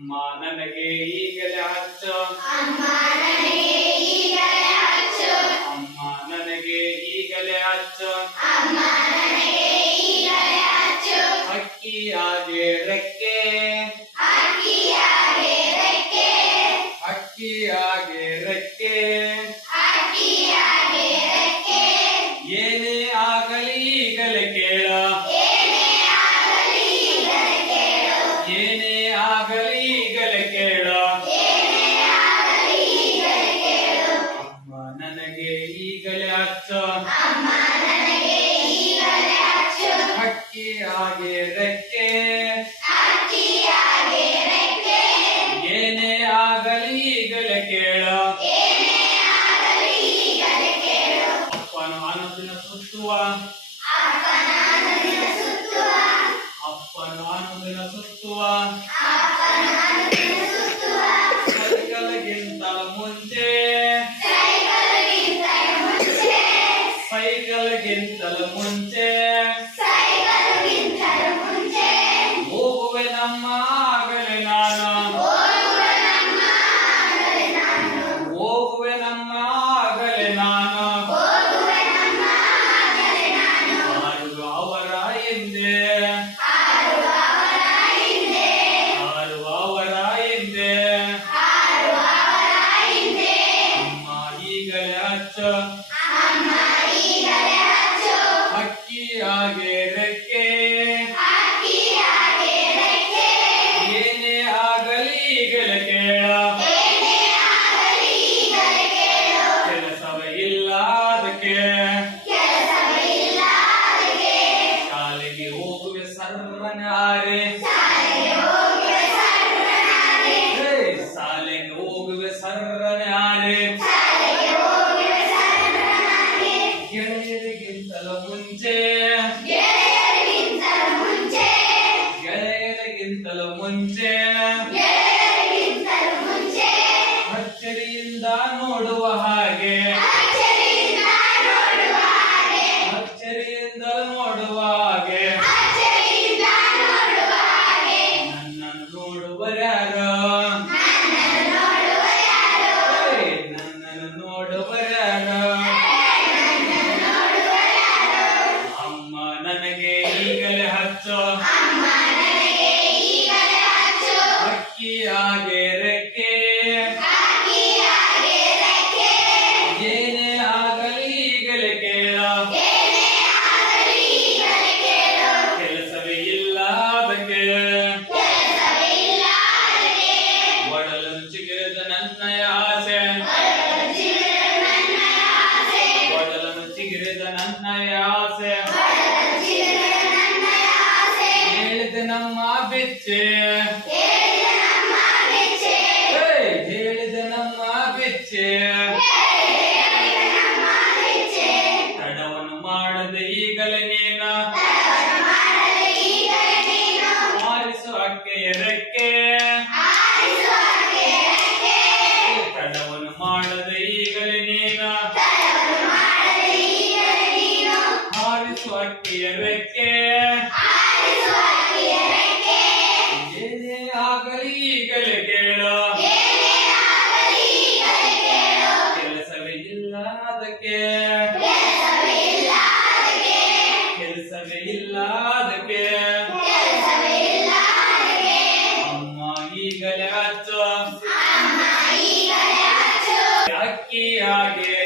ಅಮ್ಮ ನನಗೆ ಈಗಲೇ ಹಚ್ಚು, ಅಮ್ಮ ನನಗೆ ಈಗಲೇ ಹಚ್ಚು, ಅಮ್ಮ ನನಗೆ ಈಗಲೇ ಹಚ್ಚು, ಅಮ್ಮ ನನಗೆ ಈಗಲೇ ಹಚ್ಚು. ಹಕ್ಕಿಯಾಗೆ ರೆಕ್ಕೆ, ಹಕ್ಕಿಯಾಗೆ ರೆಕ್ಕೆ, ಹಕ್ಕಿಯಾಗೆ ರೆಕ್ಕೆ, ಹಕ್ಕಿಯಾಗೆ ರೆಕ್ಕೆ. ಏನೇ ಆಗಲಿ ಈಗಲೇ ಕೇಳ, ಏನೇ ಆಗಲಿ ಈಗಲೇ ಕೇಳು, ಏನೇ ಆಗಲಿ ಈಗಲೇ ಕೇಳ. ಏನೇ ಆಗಲಿ ಈಗಲೇ ಕೇಳು. ಅಮ್ಮ ನನಗೆ ಈಗಲೇ ಹಚ್ಚು, ಅಮ್ಮ ನನಗೆ ಈಗಲೇ ಹಚ್ಚು. ಹಕ್ಕಿಯಾಗೆ ರೆಕ್ಕೆ, ಹಕ್ಕಿಯಾಗೆ ರೆಕ್ಕೆ, ಏನೇ ಆಗಲಿ ಈಗಲೇ ಕೇಳ. ಏನೇ ಆಗಲಿ ಈಗಲೇ ಕೇಳು. ಅಪ್ಪನು ಅನುದಿನ ಸುತ್ತುವ, ಅಪ್ಪನ ಅನುದಿನ ಸುತ್ತುವ, ಅಪ್ಪನು ಅನುದಿನ ಸುತ್ತುವ, ಅಪ್ಪನ ಅನುದಿನ ಸುತ್ತುವ. ಸೈಕಲ್ಗಿಂತಲೂ ಮುಂಚೆ, ಸೈಕಲ್ಗಿಂತಲೂ ಮುಂಚೆ, ಸೈಕಲ್ಗಿಂತಲೂ ಮುಂಚೆ ಸೈಕಲ್ಗಿಂತಲೂ ಮುಂಚೆ ಹೋಗುವೆ ನಮ್ಮ ಆಗಲೇ ನಾನು, ಓಡುವ ನಮ್ಮ ಆಗಲೇ ನಾನು, ಹೋಗುವೆ ನಮ್ಮ ಆಗಲೇ ನಾನು. ಓಡುವ ನಮ್ಮ ಆಗಲೇ ನಾನು. ಹಾರುವ ಅವರ ಹಿಂದೆ, ಹಾರುವ ಅವರ ಹಿಂದೆ, ಹಾರುವ ಅವರ ಹಿಂದೆ. ಹಾರುವ ಅವರ ಹಿಂದೆ. ಅಮ್ಮ ಈಗಲೇ ಹಚ್ಚು, ಅಮ್ಮ ಈಗಲೇ ಹಚ್ಚು. ಹಕ್ಕಿಯಾಗೆ ರೆಕ್ಕೆ, ಹಕ್ಕಿಯಾಗೆ ರೆಕ್ಕೆ, ಏನೇ ಆಗಲಿ ಈಗಲೇ ಕೇಳ. ಏನೇ ಆಗಲಿ ಈಗಲೇ ಕೇಳು. ಕೆಲಸವೇ ಇಲ್ಲ ಅದಕ್ಕೆ, ಕೆಲಸವೇ ಇಲ್ಲ ಅದಕ್ಕೆ. ಶಾಲೆಗೆ ಹೋಗುವೆ ಸರ್ವನೆ ಹಾರೆ, ಶಾಲೆಗೆ ಹೋಗುವೆ ಸರ್ವನಾದೆ, ಹೇ, ಶಾಲೆಗೆ ಹೋಗುವೆ ಸರ್ವನೆ ಹಾರೆ. ಶಾಲೆಗೆ ಹೋಗುವೆ ಸರ್ವನಾದೆ. ಗೆಳೆಯರಿಗಿಂತಲೂ ಮುಂಚೆ, ಗೆಳೆಯರಿಗಿಂತಲೂ ಮುಂಚೆ, ಗೆಳೆಯರಿಗಿಂತಲೂ ಮುಂಚೆ ಗೆಳೆಯರಿಗಿಂತಲೂ ಮುಂಚೆ ಅಚ್ಚರಿಯಿಂದ ನೋಡುವ ಹಾಗೆ, ಅಚ್ಚರಿಯಿಂದ ನೋಡುವ ಹಾಗೆ, ಅಚ್ಚರಿಯಿಂದ ನೋಡುವ ಹಾಗೆ. ಅಚ್ಚರಿಯಿಂದ ನೋಡುವ ಹಾಗೆ. ನನ್ನನ್ನು ನೋಡುವರ್ಯಾರು, ನನ್ನನ್ನು ನೋಡುವ ಯಾರು, ಹೇ, ನನ್ನನ್ನು ನೋಡುವರ್ಯಾರು. ನನ್ನನ್ನು ನೋಡುವ ಯಾರು. ಅಮ್ಮ ನನಗೆ ಈಗಲೇ ಹಚ್ಚು, ಅಮ್ಮ ನನಗೆ ಈಗಲೇ ಹಚ್ಚು. ಹಕ್ಕಿಯಾಗೆ ರೆಕ್ಕೆ, ಹಕ್ಕಿಯಾಗೆ ರೆಕ್ಕೆ, ಏನೇ ಆಗಲಿ ಈಗಲೇ ಕೇಳ. ಏನೇ ಆಗಲಿ ಈಗಲೇ ಕೇಳು. ಕೆಲಸವೇ ಇಲ್ಲ ಅದಕ್ಕೆ, ಕೆಲಸವೇ ಇಲ್ಲ ಅದಕ್ಕೆ. ಒಡಲನ್ನು ಚಿಗಿರಿದ ನನ್ನಯ ಆಸೆ, ಒಡಲು ಚಿಗುರಿದ ನನ್ನಯ ಆಸೆ, ಒಡಲನ್ನು ಚಿಗಿರಿದ ನನ್ನಯ ಆಸೆ. ಒಡಲು ಚಿಗುರಿದ ನನ್ನಯ ಆಸೆ. ಹೇಳಿದ ನಮ್ಮ ಬೆಚ್ಚೆ, ಹೇಳಿದ ನಮ್ಮ ಬೆಚ್ಚೆ, ಹೇ, ಹೇಳಿದ ನಮ್ಮ ಬೆಚ್ಚೆ. ಹೇಳಿದ ನಮ್ಮ ಬೆಚ್ಚೆ. ತಡವನ್ನು ಮಾಡದೆ ಈಗಲೇ ನೀನು ತಡವನ್ನು ಮಾಡದೆ ಈಗಲೇ ನೀನು ಹಾರಿಸು ಹಕ್ಕೆಯ ರೆಕ್ಕೆ, ಆರಿಸು ಹಕ್ಕೆಯ ರೆಕ್ಕೆ. ತಡವನ್ನು ಮಾಡದೆ ಈಗಲೇ ನೀನು ತಡವನ್ನು ಮಾಡದೆ ಈಗಲೇ ನೀನು ಹಾರಿಸು ಹಕ್ಕೆಯ ರೆಕ್ಕೆ. ಆರಿಸು ಹಕ್ಕೆಯ ರೆಕ್ಕೆ. ಏನೇ ಆಗಲಿ ಈಗಲೇ ಕೇಳು, ಏನೇ ಆಗಲಿ ಈಗಲೇ ಕೇಳು. ಕೆಲಸವೇ ಇಲ್ಲ ಅದಕ್ಕೆ, ಕೆಲಸವೇ ಇಲ್ಲ ಅದಕ್ಕೆ, ಕೆಲಸವೇ ಇಲ್ಲ ಅದಕ್ಕೆ. ಕೆಲಸವೇ ಇಲ್ಲ ಅದಕ್ಕೆ. ಅಮ್ಮ ಈಗಲೇ ಹಚ್ಚು, ಅಮ್ಮ ಈಗಲೇ ಹಚ್ಚು. ಹಕ್ಕಿಯಾಗೆ